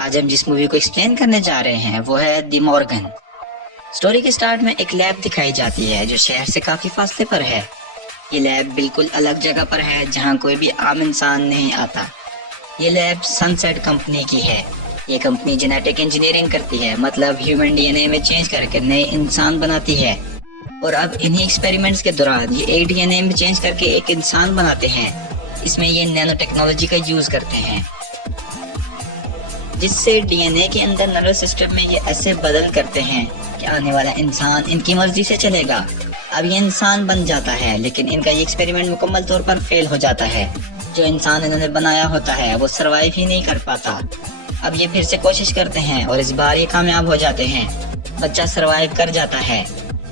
आज हम जिस मूवी को एक्सप्लेन करने जा रहे हैं वो है द मॉर्गन। स्टोरी के स्टार्ट में एक लैब दिखाई जाती है जो शहर से काफी फासले पर है। ये लैब बिल्कुल अलग जगह पर है जहाँ कोई भी आम इंसान नहीं आता। ये लैब सनसेट कंपनी की है। ये कंपनी जेनेटिक इंजीनियरिंग करती है, मतलब ह्यूमन डीएनए में चेंज करके नए इंसान बनाती है। और अब इन्हीं एक्सपेरिमेंट्स के दौरान ये एक डीएनए में चेंज करके एक इंसान बनाते हैं। इसमें ये नैनो टेक्नोलॉजी का यूज करते हैं जिससे डीएनए के अंदर नर्वस सिस्टम में ये ऐसे बदल करते हैं कि आने वाला इंसान इनकी मर्जी से चलेगा। अब ये इंसान बन जाता है, लेकिन इनका ये एक्सपेरिमेंट मुकम्मल तौर पर फेल हो जाता है। जो इंसान इन्होंने बनाया होता है वो सरवाइव ही नहीं कर पाता। अब ये फिर से कोशिश करते हैं और इस बार ये कामयाब हो जाते हैं। बच्चा सरवाइव कर जाता है,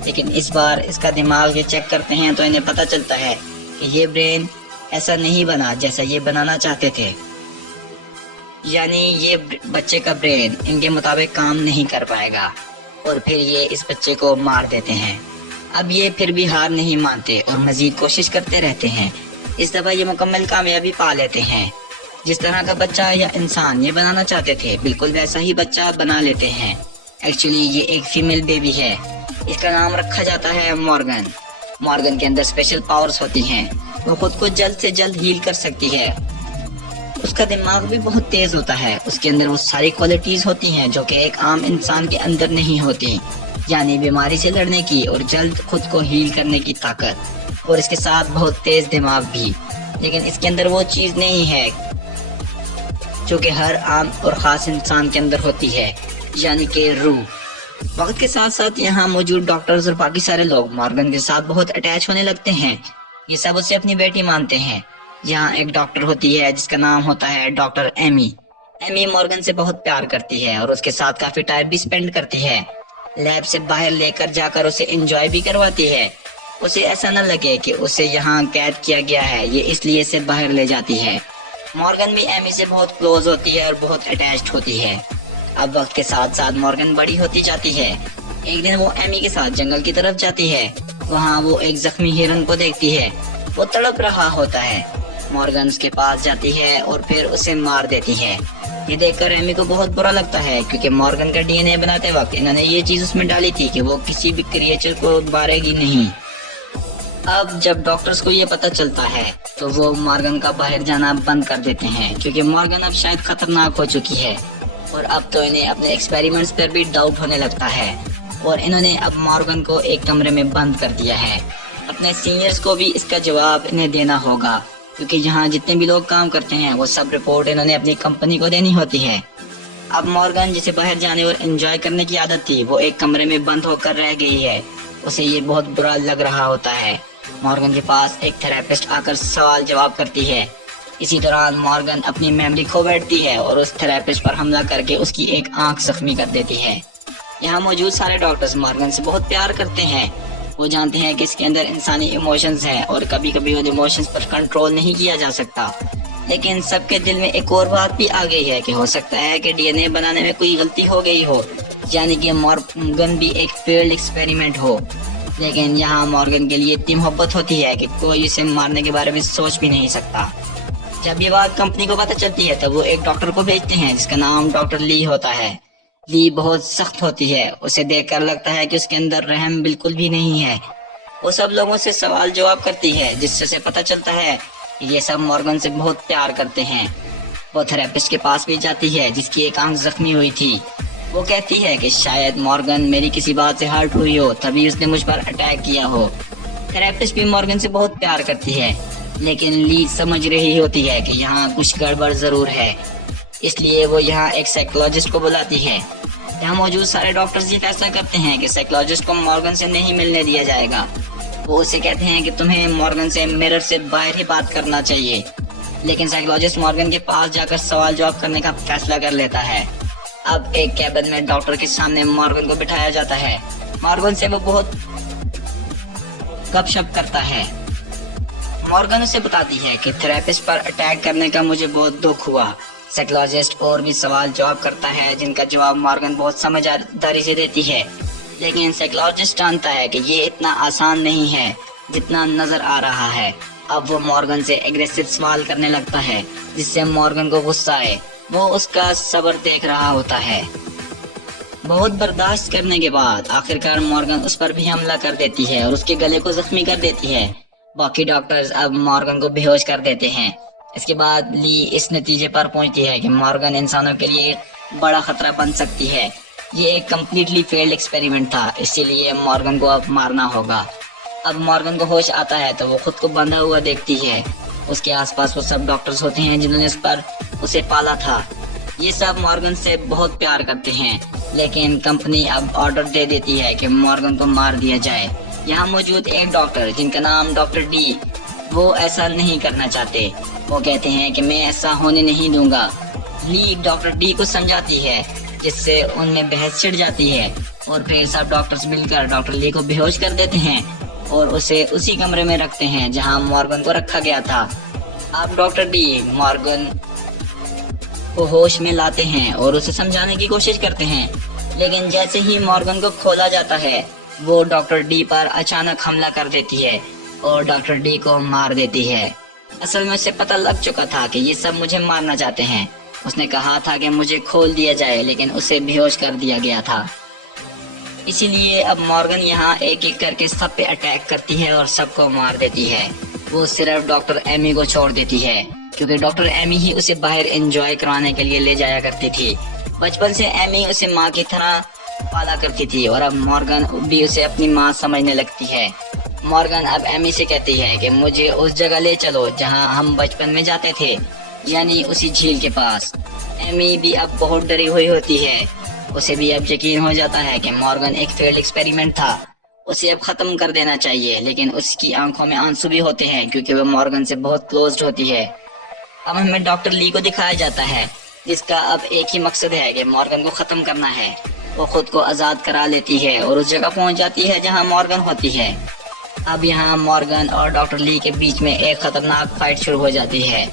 लेकिन इस बार इसका दिमाग ये चेक करते हैं तो इन्हें पता चलता है कि ये ब्रेन ऐसा नहीं बना जैसा ये बनाना चाहते थे। यानी ये बच्चे का ब्रेन इनके मुताबिक काम नहीं कर पाएगा और फिर ये इस बच्चे को मार देते हैं। अब ये फिर भी हार नहीं मानते और मजीद कोशिश करते रहते हैं। इस दफा ये मुकम्मल कामयाबी पा लेते हैं। जिस तरह का बच्चा या इंसान ये बनाना चाहते थे बिल्कुल वैसा ही बच्चा बना लेते हैं। एक्चुअली ये एक फीमेल बेबी है। इसका नाम रखा जाता है मॉर्गन। मॉर्गन के अंदर स्पेशल पावर्स होती हैं। वो खुद को जल्द से जल्द हील कर सकती है। उसका दिमाग भी बहुत तेज होता है। उसके अंदर वो सारी क्वालिटीज होती हैं जो कि एक आम इंसान के अंदर नहीं होती, यानी बीमारी से लड़ने की और जल्द खुद को हील करने की ताकत, और इसके साथ बहुत तेज दिमाग भी। लेकिन इसके अंदर वो चीज नहीं है जो कि हर आम और खास इंसान के अंदर होती है, यानी कि रूह। वक्त के साथ साथ यहाँ मौजूद डॉक्टर्स और बाकी सारे लोग मॉर्गन के साथ बहुत अटैच होने लगते हैं। ये सब उसे अपनी बेटी मानते हैं। यहाँ एक डॉक्टर होती है जिसका नाम होता है डॉक्टर एमी। एमी मॉर्गन से बहुत प्यार करती है और उसके साथ काफी टाइम भी स्पेंड करती है। लैब से बाहर लेकर जाकर उसे एंजॉय भी करवाती है। उसे ऐसा न लगे कि उसे यहाँ कैद किया गया है, ये इसलिए से बाहर ले जाती है। मॉर्गन भी एमी से बहुत क्लोज होती है और बहुत अटैच्ड होती है। अब वक्त के साथ साथ मॉर्गन बड़ी होती जाती है। एक दिन वो एमी के साथ जंगल की तरफ जाती है। वहाँ वो एक जख्मी हिरन को देखती है। वो तड़प रहा होता है। मॉर्गन उसके पास जाती है और फिर उसे मार देती है। ये देखकर एमी को बहुत बुरा लगता है क्योंकि मॉर्गन का डीएनए बनाते वक्त इन्होंने ये चीज उसमें डाली थी कि वो किसी भी क्रिएचर को मारेगी नहीं। अब जब डॉक्टर्स को ये पता चलता है तो वो मॉर्गन का बाहर जाना बंद कर देते हैं क्योंकि मॉर्गन अब शायद खतरनाक हो चुकी है। और अब तो इन्हें अपने एक्सपेरिमेंट्स पर भी डाउट होने लगता है और इन्होंने अब मॉर्गन को एक कमरे में बंद कर दिया है। अपने सीनियर्स को भी इसका जवाब इन्हें देना होगा क्योंकि यहाँ जितने भी लोग काम करते हैं वो सब रिपोर्ट इन्होंने अपनी कंपनी को देनी होती है। अब मॉर्गन जिसे बाहर जाने और एंजॉय करने की आदत थी वो एक कमरे में बंद होकर रह गई है। उसे ये बहुत बुरा लग रहा होता है। मॉर्गन के पास एक थेरेपिस्ट आकर सवाल जवाब करती है। इसी दौरान मॉर्गन अपनी मेमोरी खो बैठती है और उस थेरेपिस्ट पर हमला करके उसकी एक आंख जख्मी कर देती है। यहाँ मौजूद सारे डॉक्टर्स मॉर्गन से बहुत प्यार करते हैं। वो जानते हैं कि इसके अंदर इंसानी इमोशंस हैं और कभी कभी उन इमोशंस पर कंट्रोल नहीं किया जा सकता। लेकिन सबके दिल में एक और बात भी आ गई है कि हो सकता है कि डीएनए बनाने में कोई गलती हो गई हो, यानी कि मॉर्गन भी एक फेल्ड एक्सपेरिमेंट हो। लेकिन यहाँ मॉर्गन के लिए इतनी मोहब्बत होती है कि कोई इसे मारने के बारे में सोच भी नहीं सकता। जब ये बात कंपनी को पता चलती है तब वो एक डॉक्टर को भेजते हैं जिसका नाम डॉक्टर ली होता है। ली बहुत सख्त होती है। उसे देखकर लगता है कि उसके अंदर रहम बिल्कुल भी नहीं है। वो सब लोगों से सवाल जवाब करती है जिससे उसे पता चलता है कि ये सब मॉर्गन से बहुत प्यार करते हैं। वो थेरेपिस्ट के पास भी जाती है जिसकी एक आंख जख्मी हुई थी। वो कहती है कि शायद मॉर्गन मेरी किसी बात से हर्ट हुई हो तभी उसने मुझ पर अटैक किया हो। थेरेपिस्ट भी मॉर्गन से बहुत प्यार करती है, लेकिन ली समझ रही होती है कि यहाँ कुछ गड़बड़ जरूर है, इसलिए वो यहाँ एक साइकोलॉजिस्ट को बुलाती है। यहाँ मौजूद सारे डॉक्टर्स ये फैसला करते हैं कि साइकोलॉजिस्ट को मॉर्गन से नहीं मिलने दिया जाएगा। वो उसे कहते हैं कि तुम्हें मॉर्गन से मिरर से बाहर ही बात करना चाहिए। लेकिन साइकोलॉजिस्ट मॉर्गन के पास जाकर सवाल जवाब करने का फैसला कर लेता है। अब एक कैबिन में डॉक्टर के सामने मॉर्गन को बिठाया जाता है। मॉर्गन से वो बहुत गपशप करता है। मॉर्गन उसे बताती है कि थेरेपिस्ट पर अटैक करने का मुझे बहुत दुख हुआ। साइकोलॉजिस्ट और भी सवाल जवाब करता है जिनका जवाब मॉर्गन बहुत समझदारी से देती है। लेकिन साइकोलॉजिस्ट जानता है कि ये इतना आसान नहीं है जितना नजर आ रहा है। अब वो मॉर्गन से एग्रेसिव सवाल करने लगता है जिससे मॉर्गन को गुस्सा आए। وہ اس کا صبر دیکھ رہا ہوتا ہے۔ بہت برداشت کرنے کے بعد آخرکار مورگن اس پر بھی حملہ کر دیتی ہے اور اس کے گلے کو زخمی کر دیتی ہے۔ باقی ڈاکٹرز اب مورگن کو بے ہوش کر دیتے ہیں۔ اس کے بعد لی اس نتیجے پر پہنچتی ہے کہ مورگن انسانوں کے لیے بڑا خطرہ بن سکتی ہے۔ یہ ایک کمپلیٹلی فیلڈ ایکسپیریمنٹ تھا، اسی لیے مورگن کو اب مارنا ہوگا۔ اب مورگن کو ہوش آتا ہے تو وہ خود کو بندھا ہوا دیکھتی ہے۔ اس کے آس پاس وہ سب ڈاکٹرز ہوتے ہیں جنہوں نے اسے پالا تھا۔ یہ سب مورگن سے بہت پیار کرتے ہیں، لیکن کمپنی اب آرڈر دے دیتی ہے کہ مورگن کو مار دیا جائے۔ یہاں موجود ایک ڈاکٹر جن کا نام ڈاکٹر ڈی، وہ ایسا نہیں کرنا چاہتے۔ وہ کہتے ہیں کہ میں ایسا ہونے نہیں دوں گا۔ لی ڈاکٹر ڈی کو سمجھاتی ہے، جس سے ان میں بحث چھڑ جاتی ہے اور پھر سب ڈاکٹرز مل کر ڈاکٹر لی کو بے ہوش کر دیتے ہیں اور اسے اسی کمرے میں رکھتے ہیں جہاں مورگن کو رکھا گیا تھا۔ اب ڈاکٹر ڈی مورگن کو ہوش میں لاتے ہیں اور اسے سمجھانے کی کوشش کرتے ہیں، لیکن جیسے ہی مورگن کو کھولا جاتا ہے وہ ڈاکٹر ڈی پر اچانک حملہ کر دیتی ہے اور ڈاکٹر ڈی کو مار دیتی ہے۔ اصل میں اسے پتہ لگ چکا تھا کہ یہ سب مجھے مارنا چاہتے ہیں۔ اس نے کہا تھا کہ مجھے کھول دیا جائے، لیکن اسے بے ہوش کر دیا گیا تھا۔ اسی لیے اب مورگن یہاں ایک ایک کر کے سب پہ اٹیک کرتی ہے اور سب کو مار دیتی ہے۔ وہ صرف ڈاکٹر ایمی کو چھوڑ دیتی ہے، کیونکہ ڈاکٹر ایمی ہی اسے باہر انجوائے کرانے کے لیے لے جایا کرتی تھی۔ بچپن سے ایمی اسے ماں کی طرح پالا کرتی تھی اور اب مورگن بھی اسے اپنی ماں سمجھنے لگتی ہے۔ مورگن اب ایمی سے کہتی ہے کہ مجھے اس جگہ لے چلو جہاں ہم بچپن میں جاتے تھے، یعنی اسی جھیل کے پاس۔ ایمی بھی اب بہت ڈری ہوئی ہوتی ہے۔ اسے بھی اب یقین ہو جاتا ہے کہ مورگن ایک فیلڈ ایکسپیریمنٹ تھا، اسے اب ختم کر دینا چاہیے، لیکن اس کی آنکھوں میں آنسو بھی ہوتے ہیں کیونکہ وہ مورگن سے بہت کلوزڈ ہوتی ہے۔ اب ہمیں ڈاکٹر لی کو دکھایا جاتا ہے، جس کا اب ایک ہی مقصد ہے کہ مورگن کو ختم کرنا ہے۔ وہ خود کو آزاد کرا لیتی ہے اور اس جگہ پہنچ جاتی ہے جہاں مورگن ہوتی ہے۔ اب یہاں مورگن اور ڈاکٹر لی کے بیچ میں ایک خطرناک فائٹ شروع ہو جاتی ہے۔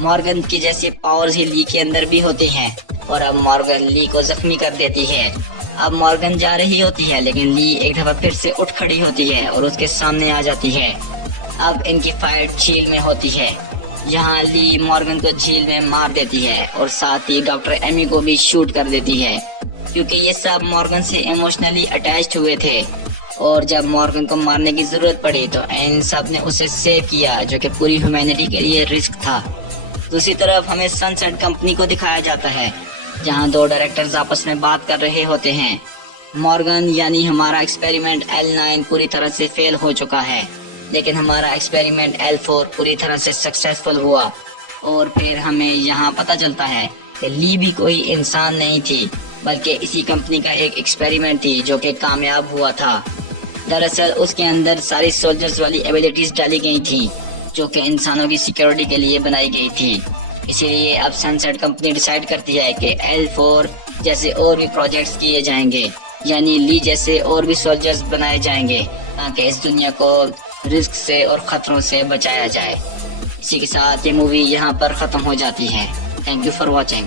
مورگن کی جیسی پاورز ہی لی کے اندر بھی ہوتی ہیں اور اب مورگن لی کو زخمی کر دیتی ہے۔ اب مورگن جا رہی ہوتی ہے، لیکن لی ایک دفعہ پھر سے اٹھ کھڑی ہوتی ہے اور اس کے سامنے آ جاتی ہے۔ اب ان کی فائٹ جھیل میں ہوتی ہے۔ یہاں لی مورگن کو جھیل میں مار دیتی ہے اور ساتھ ہی ڈاکٹر ایمی کو بھی شوٹ کر دیتی ہے، کیونکہ یہ سب مورگن سے ایموشنلی اٹیچڈ ہوئے تھے اور جب مورگن کو مارنے کی ضرورت پڑی تو ان سب نے اسے سیو کیا، جو کہ پوری ہیومینٹی کے لیے رسک تھا۔ دوسری طرف ہمیں سن سیٹ کمپنی کو دکھایا جاتا ہے، جہاں دو ڈائریکٹرز آپس میں بات کر رہے ہوتے ہیں۔ مورگن یعنی ہمارا ایکسپیریمنٹ L9 پوری طرح سے فیل ہو چکا ہے، لیکن ہمارا ایکسپیریمنٹ L4 پوری طرح سے سکسیسفل ہوا۔ اور پھر ہمیں یہاں پتہ چلتا ہے کہ لی بھی کوئی انسان نہیں تھی، بلکہ اسی کمپنی کا ایک ایکسپیریمنٹ تھی جو کہ کامیاب ہوا تھا۔ دراصل اس کے اندر ساری سولجرز والی ایبیلٹیز ڈالی گئی تھیں جو کہ انسانوں کی سیکیورٹی کے لیے بنائی گئی تھی۔ اسی لیے اب سن سیٹ کمپنی ڈیسائیڈ کرتی ہے کہ L4 جیسے اور بھی پروجیکٹس کیے جائیں گے، یعنی لی جیسے اور بھی سولجرز بنائے جائیں گے، تاکہ اس دنیا کو رسک سے اور خطروں سے بچایا جائے۔ اسی کے ساتھ یہ مووی یہاں پر ختم ہو جاتی ہے۔ Thank you for watching.